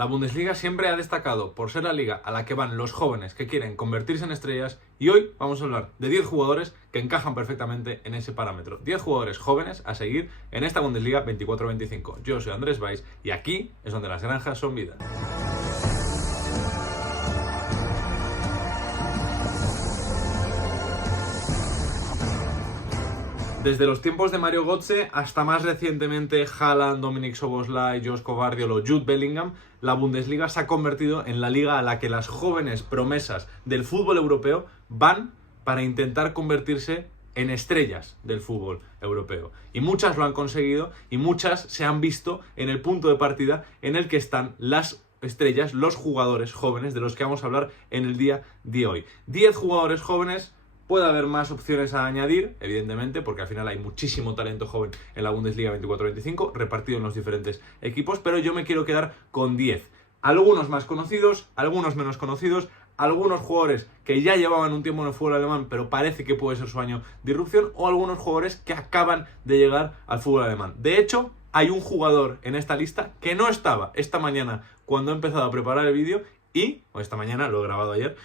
La Bundesliga siempre ha destacado por ser la liga a la que van los jóvenes que quieren convertirse en estrellas y hoy vamos a hablar de 10 jugadores que encajan perfectamente en ese parámetro. 10 jugadores jóvenes a seguir en esta Bundesliga 24-25. Yo soy Andrés Valls y aquí es donde las granjas son vida. Desde los tiempos de Mario Götze hasta más recientemente Haaland, Dominik Szoboszlai, Joško Gvardiol o Jude Bellingham, la Bundesliga se ha convertido en la liga a la que las jóvenes promesas del fútbol europeo van para intentar convertirse en estrellas del fútbol europeo. Y muchas lo han conseguido y muchas se han visto en el punto de partida en el que están las estrellas, los jugadores jóvenes de los que vamos a hablar en el día de hoy. 10 jugadores jóvenes. Puede haber más opciones a añadir, evidentemente, porque al final hay muchísimo talento joven en la Bundesliga 24-25, repartido en los diferentes equipos, pero yo me quiero quedar con 10. Algunos más conocidos, algunos menos conocidos, algunos jugadores que ya llevaban un tiempo en el fútbol alemán, pero parece que puede ser su año de irrupción, o algunos jugadores que acaban de llegar al fútbol alemán. De hecho, hay un jugador en esta lista que no estaba esta mañana cuando he empezado a preparar el vídeo, o esta mañana, lo he grabado ayer,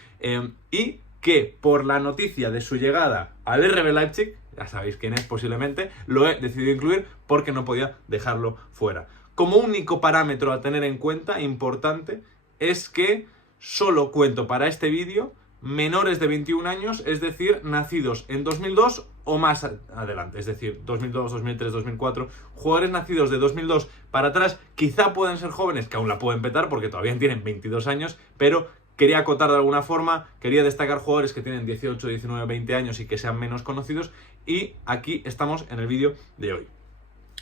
y que por la noticia de su llegada al RB Leipzig, ya sabéis quién es posiblemente, lo he decidido incluir porque no podía dejarlo fuera. Como único parámetro a tener en cuenta, importante, es que solo cuento para este vídeo menores de 21 años, es decir, nacidos en 2002 o más adelante, es decir, 2002, 2003, 2004, jugadores nacidos de 2002 para atrás, quizá pueden ser jóvenes, que aún la pueden petar porque todavía tienen 22 años, pero quería acotar de alguna forma, quería destacar jugadores que tienen 18, 19, 20 años y que sean menos conocidos, y aquí estamos en el vídeo de hoy.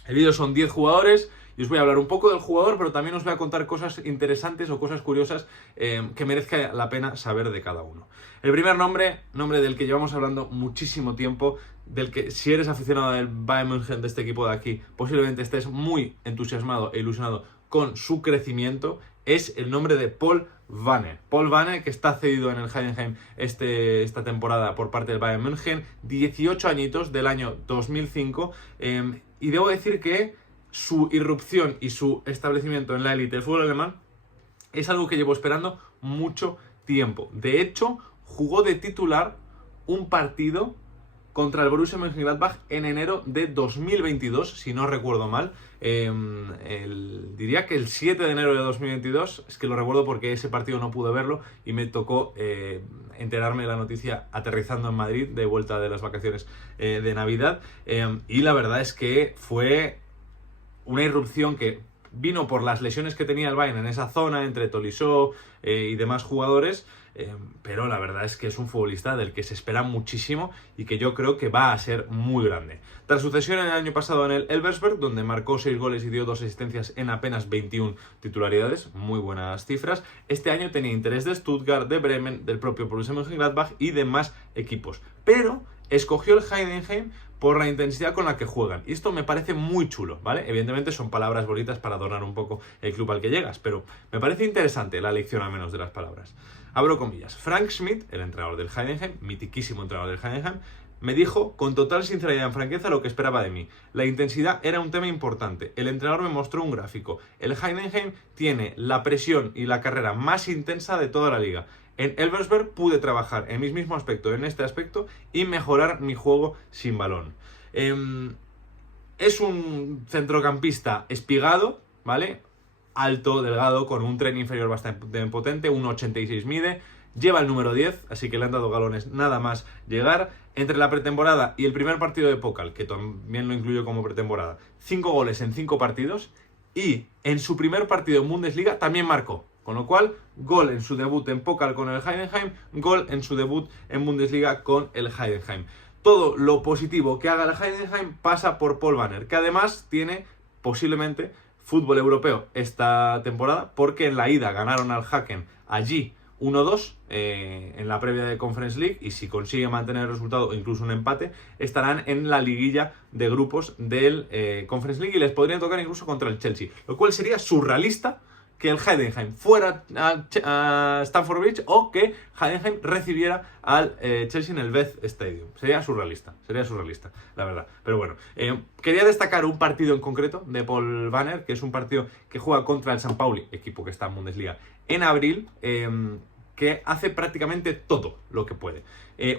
El vídeo son 10 jugadores y os voy a hablar un poco del jugador, pero también os voy a contar cosas interesantes o cosas curiosas que merezca la pena saber de cada uno. El primer nombre del que llevamos hablando muchísimo tiempo, del que si eres aficionado del Bayern München, de este equipo de aquí, posiblemente estés muy entusiasmado e ilusionado con su crecimiento, es el nombre de Paul Wanne. Paul Wanne, que está cedido en el Heidenheim esta temporada por parte del Bayern München, 18 añitos del año 2005, y debo decir que su irrupción y su establecimiento en la élite del fútbol alemán es algo que llevo esperando mucho tiempo. De hecho, jugó de titular un partido contra el Borussia Mönchengladbach en enero de 2022, si no recuerdo mal. Diría que el 7 de enero de 2022, es que lo recuerdo porque ese partido no pude verlo y me tocó enterarme de la noticia aterrizando en Madrid de vuelta de las vacaciones de Navidad, y la verdad es que fue una irrupción que vino por las lesiones que tenía el Bayern en esa zona, entre Tolisso y demás jugadores, pero la verdad es que es un futbolista del que se espera muchísimo y que yo creo que va a ser muy grande. Tras su cesión el año pasado en el Elversberg, donde marcó 6 goles y dio 2 asistencias en apenas 21 titularidades, muy buenas cifras, este año tenía interés de Stuttgart, de Bremen, del propio Borussia Mönchengladbach y de más equipos, pero escogió el Heidenheim por la intensidad con la que juegan. Y esto me parece muy chulo, ¿vale? Evidentemente son palabras bonitas para adornar un poco el club al que llegas, pero me parece interesante la elección al menos de las palabras. Abro comillas. Frank Schmidt, el entrenador del Heidenheim, mitiquísimo entrenador del Heidenheim, me dijo con total sinceridad y franqueza lo que esperaba de mí. La intensidad era un tema importante. El entrenador me mostró un gráfico. El Heidenheim tiene la presión y la carrera más intensa de toda la liga. En Elversberg pude trabajar en mi mismo aspecto, en este aspecto, y mejorar mi juego sin balón. Es un centrocampista espigado, ¿vale? Alto, delgado, con un tren inferior bastante potente, 1,86 mide, lleva el número 10, así que le han dado galones nada más llegar. Entre la pretemporada y el primer partido de Pokal, que también lo incluyo como pretemporada, 5 goles en 5 partidos, y en su primer partido en Bundesliga también marcó. Con lo cual, gol en su debut en Pokal con el Heidenheim, gol en su debut en Bundesliga con el Heidenheim. Todo lo positivo que haga el Heidenheim pasa por Paul Wanne, que además tiene posiblemente fútbol europeo esta temporada, porque en la ida ganaron al Haken allí 1-2 en la previa de Conference League, y si consigue mantener el resultado o incluso un empate, estarán en la liguilla de grupos del Conference League y les podrían tocar incluso contra el Chelsea, lo cual sería surrealista que el Heidenheim fuera a Stamford Bridge o que Heidenheim recibiera al Chelsea en el Beth Stadium. Sería surrealista, la verdad. Pero bueno, quería destacar un partido en concreto de Paul Banner, que es un partido que juega contra el San Pauli, equipo que está en Bundesliga, en abril, que hace prácticamente todo lo que puede.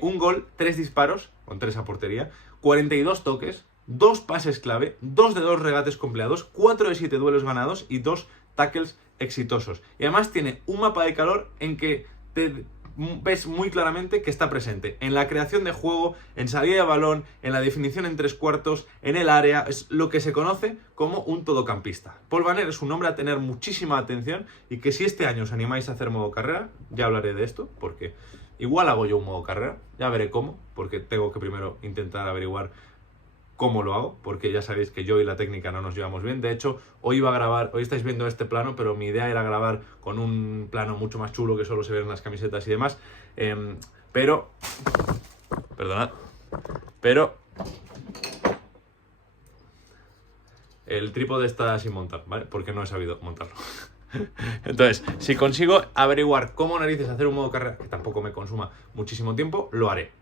Un gol, 3 disparos, con 3 a portería, 42 toques, 2 pases clave, 2 de 2 regates compleados, 4 de 7 duelos ganados y 2 tackles exitosos. Y además tiene un mapa de calor en que te ves muy claramente que está presente en la creación de juego, en salida de balón, en la definición en 3/4, en el área. Es lo que se conoce como un todocampista. Paul Banner es un hombre a tener muchísima atención y que si este año os animáis a hacer modo carrera, ya hablaré de esto, porque igual hago yo un modo carrera, ya veré cómo, porque tengo que primero intentar averiguar cómo lo hago, porque ya sabéis que yo y la técnica no nos llevamos bien. De hecho, hoy iba a grabar, hoy estáis viendo este plano, pero mi idea era grabar con un plano mucho más chulo que solo se ve en las camisetas y demás. Perdonad, pero el trípode está sin montar, ¿vale? Porque no he sabido montarlo. Entonces, si consigo averiguar cómo narices hacer un modo carrera, que tampoco me consuma muchísimo tiempo, lo haré.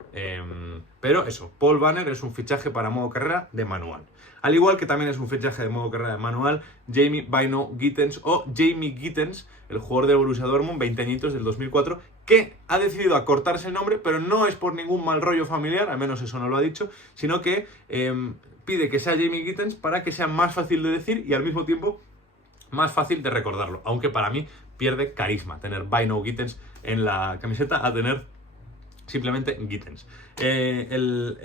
Pero eso, Paul Banner es un fichaje para modo carrera de manual. Al igual que también es un fichaje de modo carrera de manual Jamie Bynoe Gittens, o Jamie Gittens, el jugador de Borussia Dortmund, 20 añitos del 2004, que ha decidido acortarse el nombre, pero no es por ningún mal rollo familiar, al menos eso no lo ha dicho, sino que pide que sea Jamie Gittens para que sea más fácil de decir y al mismo tiempo más fácil de recordarlo, aunque para mí pierde carisma tener Bynoe Gittens en la camiseta a tener simplemente Gittens. El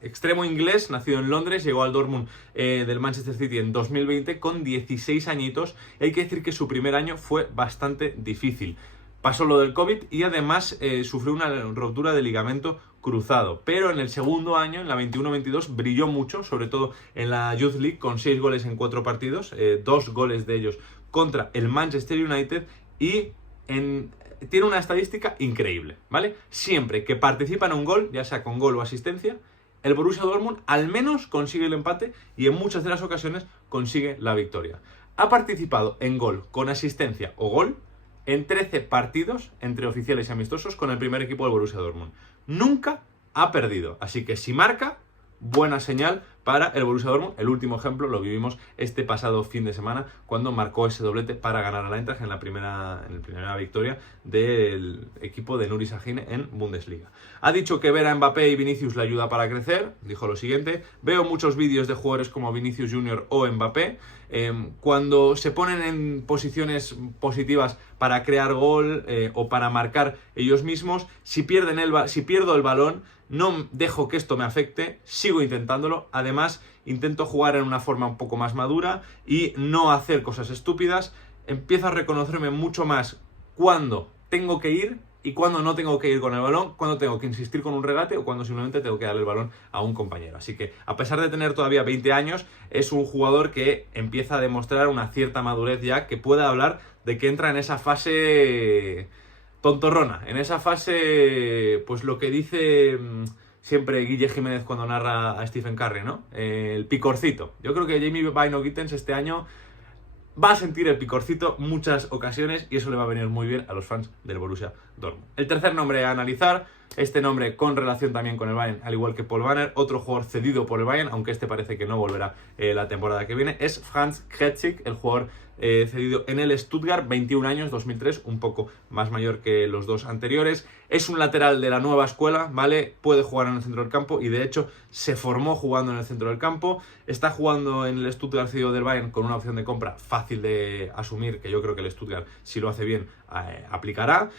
extremo inglés, nacido en Londres, llegó al Dortmund del Manchester City en 2020 con 16 añitos. Hay que decir que su primer año fue bastante difícil. Pasó lo del COVID y además sufrió una rotura de ligamento cruzado. Pero en el segundo año, en la 21-22, brilló mucho, sobre todo en la Youth League, con 6 goles en 4 partidos, 2 goles de ellos contra el Manchester United, y tiene una estadística increíble, ¿vale? Siempre que participa en un gol, ya sea con gol o asistencia, el Borussia Dortmund al menos consigue el empate y en muchas de las ocasiones consigue la victoria. Ha participado en gol, con asistencia o gol en 13 partidos entre oficiales y amistosos con el primer equipo del Borussia Dortmund. Nunca ha perdido, así que si marca, buena señal para el Borussia Dortmund. El último ejemplo lo vivimos este pasado fin de semana cuando marcó ese doblete para ganar a la Eintracht en la primera victoria del equipo de Nuri Sahin en Bundesliga. Ha dicho que ver a Mbappé y Vinicius le ayuda para crecer. Dijo lo siguiente: veo muchos vídeos de jugadores como Vinicius Junior o Mbappé. Cuando se ponen en posiciones positivas para crear gol o para marcar ellos mismos, si pierdo el balón, no dejo que esto me afecte, sigo intentándolo. Además, intento jugar en una forma un poco más madura y no hacer cosas estúpidas. Empiezo a reconocerme mucho más cuando tengo que ir y cuando no tengo que ir con el balón, cuando tengo que insistir con un regate o cuando simplemente tengo que darle el balón a un compañero. Así que, a pesar de tener todavía 20 años, es un jugador que empieza a demostrar una cierta madurez ya, que puede hablar de que entra en esa fase tontorrona, en esa fase, pues lo que dice siempre Guille Jiménez cuando narra a Stephen Curry, ¿no? El picorcito. Yo creo que Jamie Bynoe Gittens este año va a sentir el picorcito muchas ocasiones y eso le va a venir muy bien a los fans del Borussia Dortmund. El tercer nombre a analizar, este nombre con relación también con el Bayern, al igual que Paul Banner, otro jugador cedido por el Bayern, aunque este parece que no volverá la temporada que viene, es Franz Kretschik, el jugador cedido en el Stuttgart, 21 años, 2003, un poco más mayor que los dos anteriores. Es un lateral de la nueva escuela, ¿vale? Puede jugar en el centro del campo y de hecho se formó jugando en el centro del campo. Está jugando en el Stuttgart cedido del Bayern con una opción de compra fácil de asumir, que yo creo que el Stuttgart, si lo hace bien, aplicará.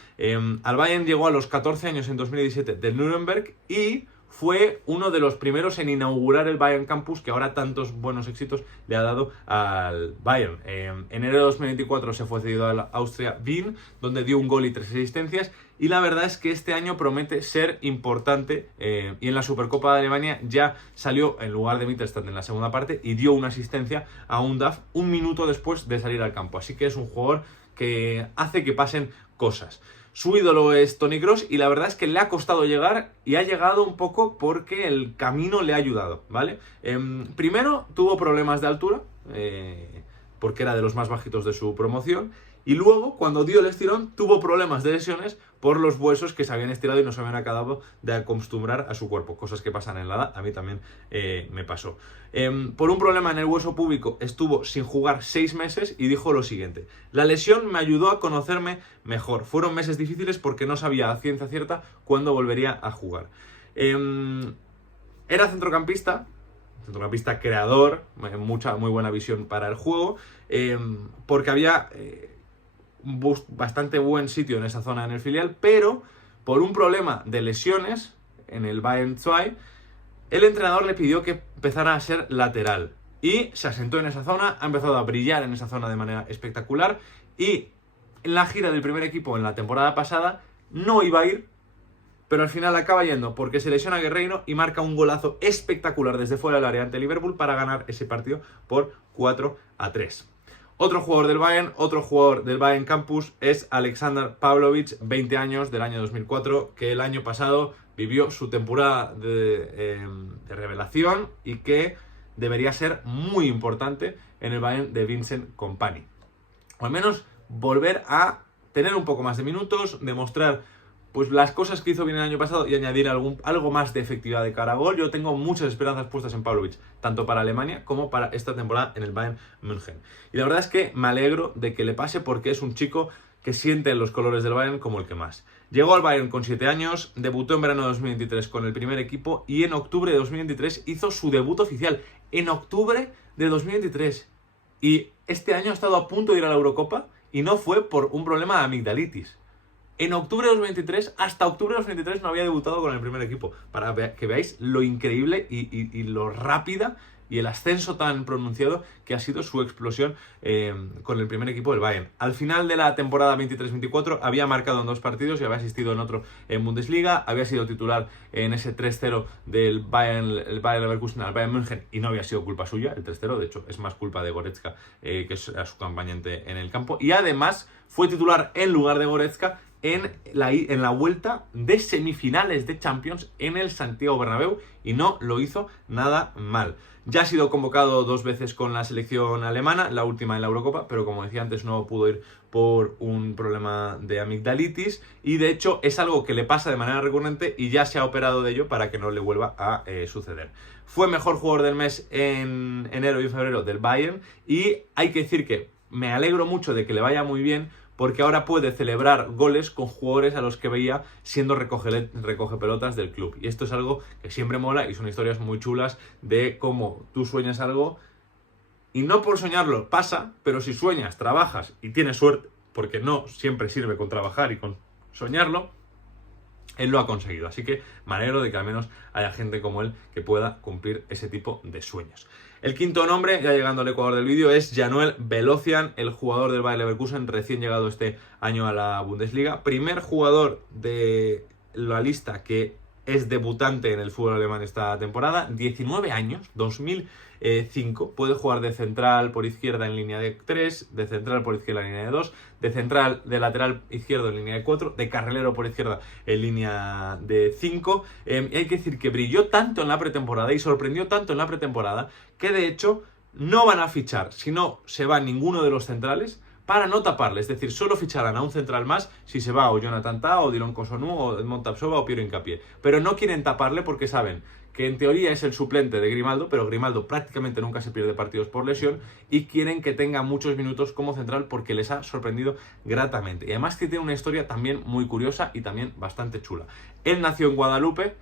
Al Bayern llegó a los 14 años en 2017 del Nuremberg y fue uno de los primeros en inaugurar el Bayern Campus, que ahora tantos buenos éxitos le ha dado al Bayern. En enero de 2024 se fue cedido al Austria Wien, donde dio un gol y 3 asistencias, y la verdad es que este año promete ser importante, y en la Supercopa de Alemania ya salió en lugar de Mittelstadt en la segunda parte y dio una asistencia a Undav un minuto después de salir al campo, así que es un jugador que hace que pasen cosas. Su ídolo es Toni Kroos y la verdad es que le ha costado llegar y ha llegado un poco porque el camino le ha ayudado, ¿vale? Primero tuvo problemas de altura, porque era de los más bajitos de su promoción, y luego, cuando dio el estirón, tuvo problemas de lesiones por los huesos que se habían estirado y no se habían acabado de acostumbrar a su cuerpo, cosas que pasan en la edad, a mí también me pasó. Por un problema en el hueso púbico estuvo sin jugar 6 meses y dijo lo siguiente: la lesión me ayudó a conocerme mejor, fueron meses difíciles porque no sabía a ciencia cierta cuándo volvería a jugar. Era centrocampista creador, muy buena visión para el juego, porque había bastante buen sitio en esa zona en el filial, pero por un problema de lesiones en el Bayern 2, el entrenador le pidió que empezara a ser lateral y se asentó en esa zona, ha empezado a brillar en esa zona de manera espectacular y en la gira del primer equipo en la temporada pasada no iba a ir, pero al final acaba yendo porque se lesiona a Guerreiro y marca un golazo espectacular desde fuera del área ante Liverpool para ganar ese partido por 4-3. Otro jugador del Bayern Campus es Aleksandar Pavlovic, 20 años, del año 2004, que el año pasado vivió su temporada de revelación y que debería ser muy importante en el Bayern de Vincent Kompany. O al menos volver a tener un poco más de minutos, demostrar pues las cosas que hizo bien el año pasado y añadir algo más de efectividad de cara a gol. Yo tengo muchas esperanzas puestas en Pavlovic, tanto para Alemania como para esta temporada en el Bayern München. Y la verdad es que me alegro de que le pase porque es un chico que siente los colores del Bayern como el que más. Llegó al Bayern con 7 años, debutó en verano de 2023 con el primer equipo y en octubre de 2023 hizo su debut oficial. En octubre de 2023. Y este año ha estado a punto de ir a la Eurocopa y no fue por un problema de amigdalitis. En octubre de 2023, hasta octubre de 2023 no había debutado con el primer equipo. Para que veáis lo increíble y lo rápida y el ascenso tan pronunciado que ha sido su explosión con el primer equipo del Bayern. Al final de la temporada 23-24 había marcado en 2 partidos y había asistido en otro en Bundesliga. Había sido titular en ese 3-0 del Bayern Leverkusen al Bayern München y no había sido culpa suya el 3-0. De hecho, es más culpa de Goretzka, que es su acompañante en el campo. Y además fue titular en lugar de Goretzka en la vuelta de semifinales de Champions en el Santiago Bernabéu y no lo hizo nada mal. Ya ha sido convocado 2 veces con la selección alemana, la última en la Eurocopa, pero como decía antes no pudo ir por un problema de amigdalitis y de hecho es algo que le pasa de manera recurrente y ya se ha operado de ello para que no le vuelva a suceder. Fue mejor jugador del mes en enero y febrero del Bayern y hay que decir que me alegro mucho de que le vaya muy bien porque ahora puede celebrar goles con jugadores a los que veía siendo recoge pelotas del club. Y esto es algo que siempre mola y son historias muy chulas de cómo tú sueñas algo y no por soñarlo pasa, pero si sueñas, trabajas y tienes suerte, porque no siempre sirve con trabajar y con soñarlo, él lo ha conseguido. Así que me alegro de que al menos haya gente como él que pueda cumplir ese tipo de sueños. El quinto nombre, ya llegando al Ecuador del vídeo, es Januel Velocian, el jugador del Bayer Leverkusen, recién llegado este año a la Bundesliga. Primer jugador de la lista que es debutante en el fútbol alemán esta temporada. 19 años, 2005. Puede jugar de central por izquierda en línea de 3, de central por izquierda en línea de 2, de lateral izquierdo en línea de 4, de carrilero por izquierda en línea de 5. Y hay que decir que brilló tanto en la pretemporada y sorprendió tanto en la pretemporada que de hecho no van a fichar, si no se va ninguno de los centrales, para no taparle, es decir, solo ficharán a un central más si se va o Jonathan Tah, o Dillon Kosunu, o Edmond Tapsoba, o Piero Hincapié. Pero no quieren taparle porque saben que en teoría es el suplente de Grimaldo, pero Grimaldo prácticamente nunca se pierde partidos por lesión y quieren que tenga muchos minutos como central porque les ha sorprendido gratamente. Y además que tiene una historia también muy curiosa y también bastante chula. Él nació en Guadalupe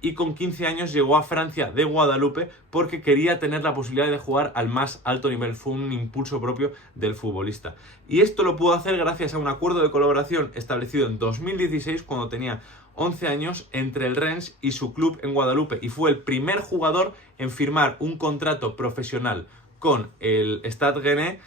y con 15 años llegó a Francia de Guadalupe porque quería tener la posibilidad de jugar al más alto nivel. Fue un impulso propio del futbolista. Y esto lo pudo hacer gracias a un acuerdo de colaboración establecido en 2016 cuando tenía 11 años entre el Rennes y su club en Guadalupe y fue el primer jugador en firmar un contrato profesional con el Stade Rennais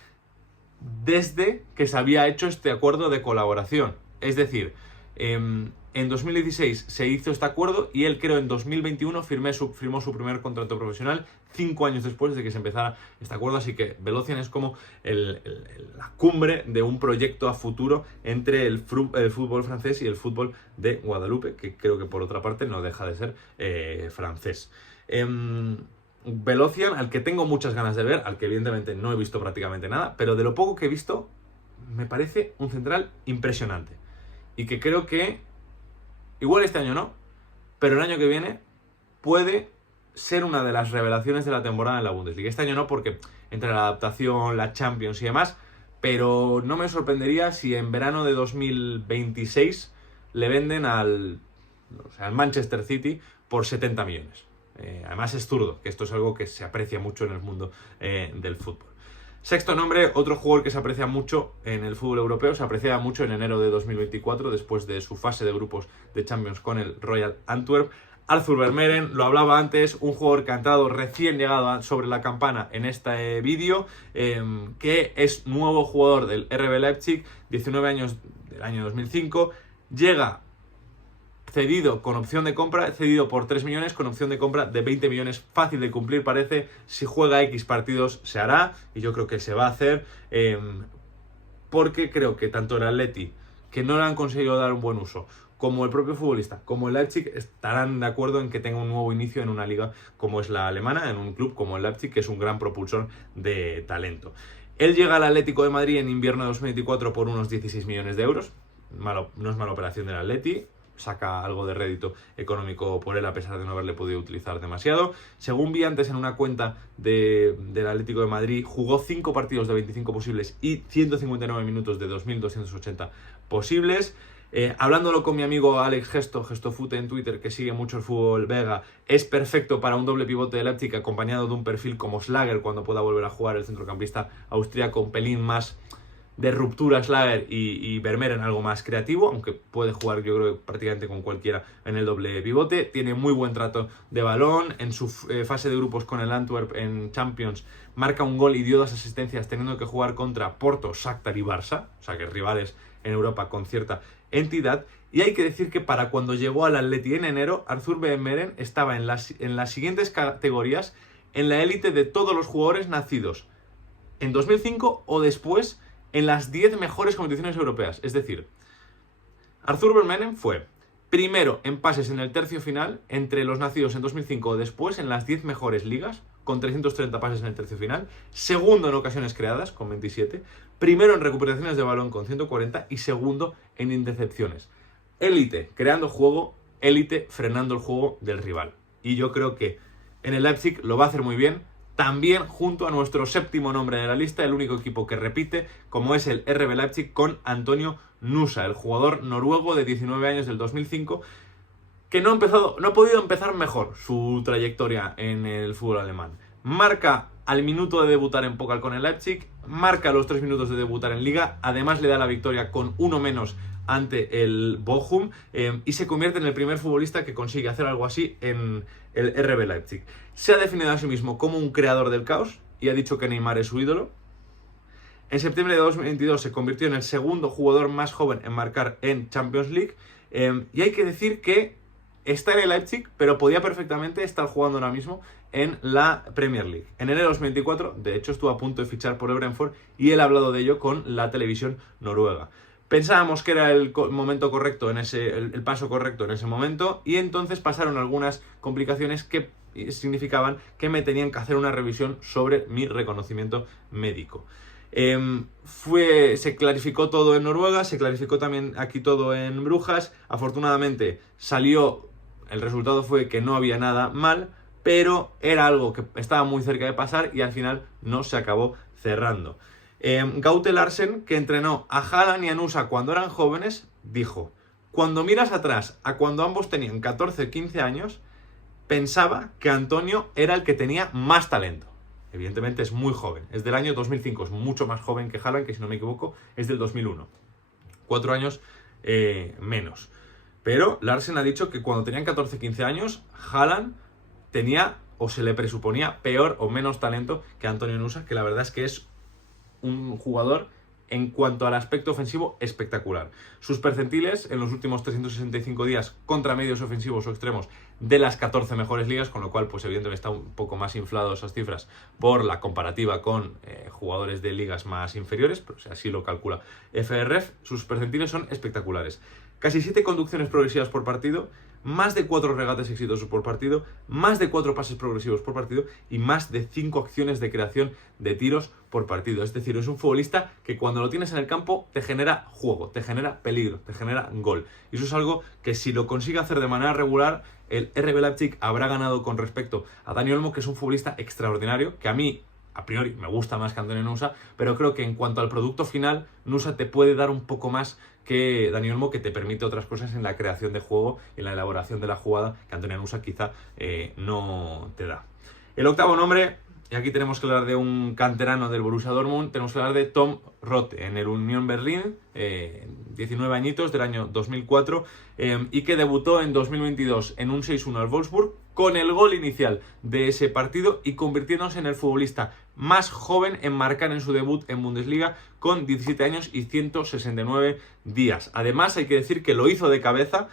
desde que se había hecho este acuerdo de colaboración. Es decir, en 2016 se hizo este acuerdo y él, creo, en 2021 firmó su primer contrato profesional 5 años después de que se empezara este acuerdo. Así que Velocian es como la cumbre de un proyecto a futuro entre el fútbol francés y el fútbol de Guadalupe, que creo que por otra parte no deja de ser francés. Velocian, al que tengo muchas ganas de ver, al que evidentemente no he visto prácticamente nada, pero de lo poco que he visto me parece un central impresionante. Y que creo que, igual este año no, pero el año que viene puede ser una de las revelaciones de la temporada en la Bundesliga. Este año no, porque entre la adaptación, la Champions y demás, pero no me sorprendería si en verano de 2026 le venden al Manchester City por 70 millones. Además es zurdo, que esto es algo que se aprecia mucho en el mundo del fútbol. Sexto nombre, otro jugador que se aprecia mucho en el fútbol europeo, se apreciaba mucho en enero de 2024, después de su fase de grupos de Champions con el Royal Antwerp. Arthur Vermeeren, lo hablaba antes, un jugador que ha entrado recién llegado sobre la campana en este vídeo, que es nuevo jugador del RB Leipzig, 19 años del año 2005, llega cedido con opción de compra, cedido por 3 millones, con opción de compra de 20 millones, fácil de cumplir parece, si juega X partidos se hará, y yo creo que se va a hacer, porque creo que tanto el Atleti, que no le han conseguido dar un buen uso, como el propio futbolista, como el Leipzig, estarán de acuerdo en que tenga un nuevo inicio en una liga como es la alemana, en un club como el Leipzig, que es un gran propulsor de talento. Él llega al Atlético de Madrid en invierno de 2024 por unos 16 millones de euros, no es mala operación del Atleti, saca algo de rédito económico por él a pesar de no haberle podido utilizar demasiado. Según vi antes en una cuenta del Atlético de Madrid, jugó 5 partidos de 25 posibles y 159 minutos de 2.280 posibles. Hablándolo con mi amigo Alex Gestofute en Twitter, que sigue mucho el fútbol belga, es perfecto para un doble pivote de Leipzig acompañado de un perfil como Schlager cuando pueda volver a jugar el centrocampista austríaco, un pelín más de ruptura Schlager y Vermeeren algo más creativo, aunque puede jugar yo creo prácticamente con cualquiera en el doble pivote. Tiene muy buen trato de balón, en su fase de grupos con el Antwerp en Champions marca un gol y dio 2 asistencias teniendo que jugar contra Porto, Shakhtar y Barça, o sea que rivales en Europa con cierta entidad. Y hay que decir que para cuando llegó al Atleti en enero, Arthur Vermeeren estaba en las siguientes categorías en la élite de todos los jugadores nacidos en 2005 o después en las 10 mejores competiciones europeas. Es decir, Arthur Vermeeren fue primero en pases en el tercio final entre los nacidos en 2005 o después en las 10 mejores ligas, con 330 pases en el tercio final, segundo en ocasiones creadas, con 27, primero en recuperaciones de balón con 140 y segundo en intercepciones. Élite creando juego, élite frenando el juego del rival. Y yo creo que en el Leipzig lo va a hacer muy bien, también junto a nuestro séptimo nombre de la lista, el único equipo que repite, como es el RB Leipzig, con Antonio Nusa, el jugador noruego de 19 años del 2005, que no ha podido empezar mejor su trayectoria en el fútbol alemán. Marca al minuto de debutar en Pokal con el Leipzig, marca los 3 minutos de debutar en Liga, además le da la victoria con uno menos ante el Bochum, y se convierte en el primer futbolista que consigue hacer algo así en el RB Leipzig. Se ha definido a sí mismo como un creador del caos y ha dicho que Neymar es su ídolo. En septiembre de 2022 se convirtió en el segundo jugador más joven en marcar en Champions League, y hay que decir que está en el Leipzig, pero podía perfectamente estar jugando ahora mismo en la Premier League. En enero de 2024, de hecho, estuvo a punto de fichar por el Brentford y él ha hablado de ello con la televisión noruega. Pensábamos que era el momento correcto, el paso correcto en ese momento, y entonces pasaron algunas complicaciones que significaban que me tenían que hacer una revisión sobre mi reconocimiento médico. Se clarificó todo en Noruega, se clarificó también aquí todo en Brujas. Afortunadamente el resultado fue que no había nada mal, pero era algo que estaba muy cerca de pasar y al final no se acabó cerrando. Gaute Larsen, que entrenó a Haaland y a Nusa cuando eran jóvenes, dijo: cuando miras atrás a cuando ambos tenían 14 o 15 años, pensaba que Antonio era el que tenía más talento. Evidentemente es muy joven, es del año 2005, es mucho más joven que Haaland, que si no me equivoco es del 2001. 4 años menos. Pero Larsen ha dicho que cuando tenían 14 o 15 años, Haaland tenía, o se le presuponía, peor o menos talento que Antonio Nusa, que la verdad es que es un jugador en cuanto al aspecto ofensivo espectacular. Sus percentiles en los últimos 365 días contra medios ofensivos o extremos de las 14 mejores ligas, con lo cual pues evidentemente está un poco más inflado esas cifras por la comparativa con jugadores de ligas más inferiores, pero así lo calcula FRF. Sus percentiles son espectaculares. Casi 7 conducciones progresivas por partido, más de 4 regates exitosos por partido, más de 4 pases progresivos por partido y más de 5 acciones de creación de tiros por partido. Es decir, es un futbolista que cuando lo tienes en el campo te genera juego, te genera peligro, te genera gol. Y eso es algo que si lo consigue hacer de manera regular, el RB Leipzig habrá ganado con respecto a Dani Olmo, que es un futbolista extraordinario, que a mí a priori me gusta más que Antonio Nusa, pero creo que en cuanto al producto final, Nusa te puede dar un poco más que Dani Olmo, que te permite otras cosas en la creación de juego, en la elaboración de la jugada, que Antonio Nusa quizá no te da. El octavo nombre, y aquí tenemos que hablar de un canterano del Borussia Dortmund, tenemos que hablar de Tom Rote, en el Unión Berlín, 19 añitos, del año 2004, y que debutó en 2022 en un 6-1 al Wolfsburg, con el gol inicial de ese partido y convirtiéndose en el futbolista más joven en marcar en su debut en Bundesliga, con 17 años y 169 días. Además, hay que decir que lo hizo de cabeza,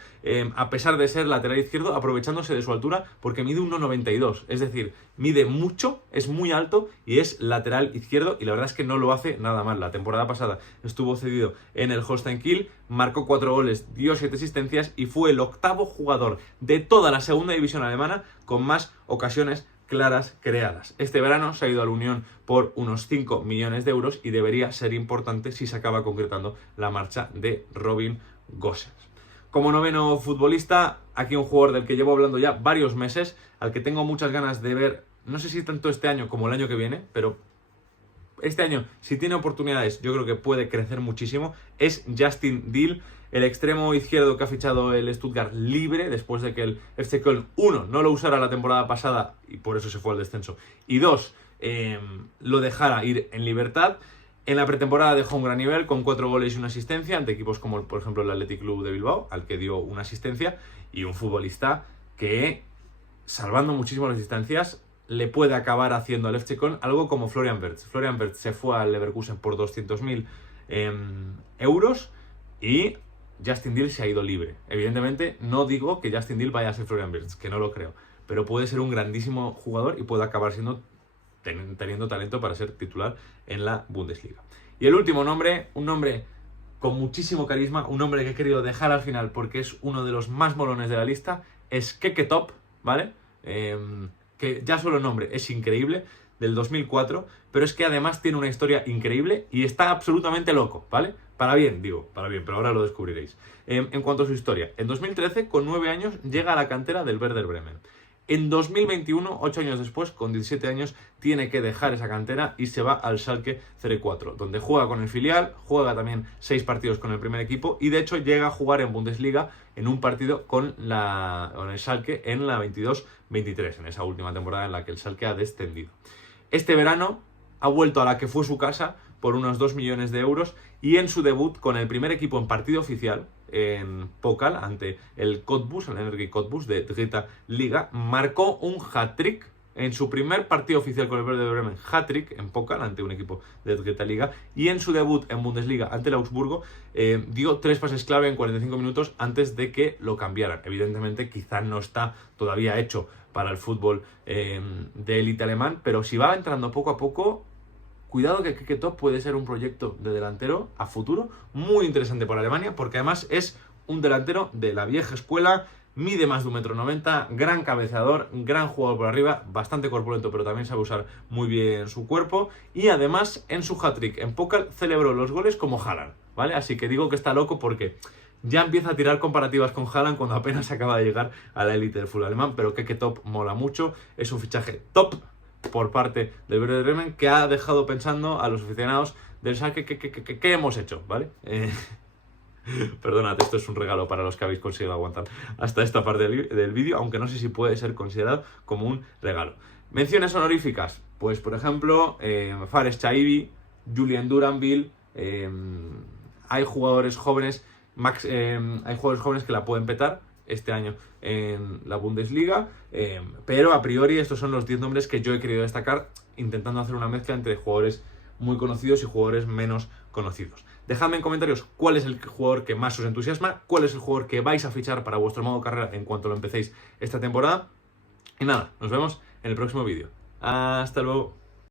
a pesar de ser lateral izquierdo, aprovechándose de su altura, porque mide 1,92. Es decir, mide mucho, es muy alto y es lateral izquierdo, y la verdad es que no lo hace nada mal. La temporada pasada estuvo cedido en el Holstein Kiel, marcó 4 goles, dio 7 asistencias y fue el octavo jugador de toda la segunda división alemana con más ocasiones claras creadas. Este verano se ha ido a la Unión por unos 5 millones de euros y debería ser importante si se acaba concretando la marcha de Robin Gosens. Como noveno futbolista, aquí un jugador del que llevo hablando ya varios meses, al que tengo muchas ganas de ver, no sé si tanto este año como el año que viene, pero este año, si tiene oportunidades, yo creo que puede crecer muchísimo, es Justin Deal, el extremo izquierdo que ha fichado el Stuttgart libre, después de que el FC Köln, 1, no lo usara la temporada pasada, y por eso se fue al descenso, y 2, lo dejara ir en libertad. En la pretemporada dejó un gran nivel, con 4 goles y una asistencia, ante equipos como, por ejemplo, el Athletic Club de Bilbao, al que dio una asistencia, y un futbolista que, salvando muchísimo las distancias, le puede acabar haciendo al FC Köln algo como Florian Wirtz. Florian Wirtz se fue al Leverkusen por 200.000 euros y Justin Deal se ha ido libre. Evidentemente, no digo que Justin Deal vaya a ser Florian Wirtz, que no lo creo, pero puede ser un grandísimo jugador y puede acabar siendo teniendo talento para ser titular en la Bundesliga. Y el último nombre, un nombre con muchísimo carisma, un nombre que he querido dejar al final porque es uno de los más molones de la lista, es Keke Top, ¿vale? Que ya solo el nombre es increíble, del 2004, pero es que además tiene una historia increíble y está absolutamente loco, ¿vale? Para bien, pero ahora lo descubriréis. En cuanto a su historia, en 2013, con 9 años, llega a la cantera del Werder Bremen. En 2021, 8 años después, con 17 años, tiene que dejar esa cantera y se va al Schalke 04, donde juega con el filial, juega también 6 partidos con el primer equipo y de hecho llega a jugar en Bundesliga en un partido con el Schalke en la 22-23, en esa última temporada en la que el Schalke ha descendido. Este verano ha vuelto a la que fue su casa por unos 2 millones de euros y en su debut con el primer equipo en partido oficial, en Pokal, ante el Cottbus, el Energie Cottbus de Dritte Liga, marcó un hat-trick en su primer partido oficial con el Werder Bremen, hat-trick en Pokal ante un equipo de Dritte Liga, y en su debut en Bundesliga ante el Augsburgo dio 3 pases clave en 45 minutos antes de que lo cambiaran. Evidentemente quizá no está todavía hecho para el fútbol de élite alemán, pero si va entrando poco a poco, cuidado que Keke Top puede ser un proyecto de delantero a futuro muy interesante para Alemania, porque además es un delantero de la vieja escuela, mide más de 1,90 m, gran cabeceador, gran jugador por arriba, bastante corpulento, pero también sabe usar muy bien su cuerpo, y además en su hat-trick en Pokal celebró los goles como Haaland, ¿vale? Así que digo que está loco porque ya empieza a tirar comparativas con Haaland cuando apenas acaba de llegar a la élite del fútbol alemán, pero Keke Top mola mucho, es un fichaje top por parte del Werder Bremen que ha dejado pensando a los aficionados del Schalke ¿qué hemos hecho? ¿Vale? Perdonad, esto es un regalo para los que habéis conseguido aguantar hasta esta parte del vídeo, aunque no sé si puede ser considerado como un regalo. Menciones honoríficas, pues por ejemplo, Fares Chaibi, Julian Duranville, hay jugadores jóvenes, hay jugadores jóvenes que la pueden petar este año en la Bundesliga, pero a priori estos son los 10 nombres que yo he querido destacar, intentando hacer una mezcla entre jugadores muy conocidos y jugadores menos conocidos. Dejadme en comentarios cuál es el jugador que más os entusiasma, cuál es el jugador que vais a fichar para vuestro modo carrera en cuanto lo empecéis esta temporada. Y nada, nos vemos en el próximo vídeo. Hasta luego.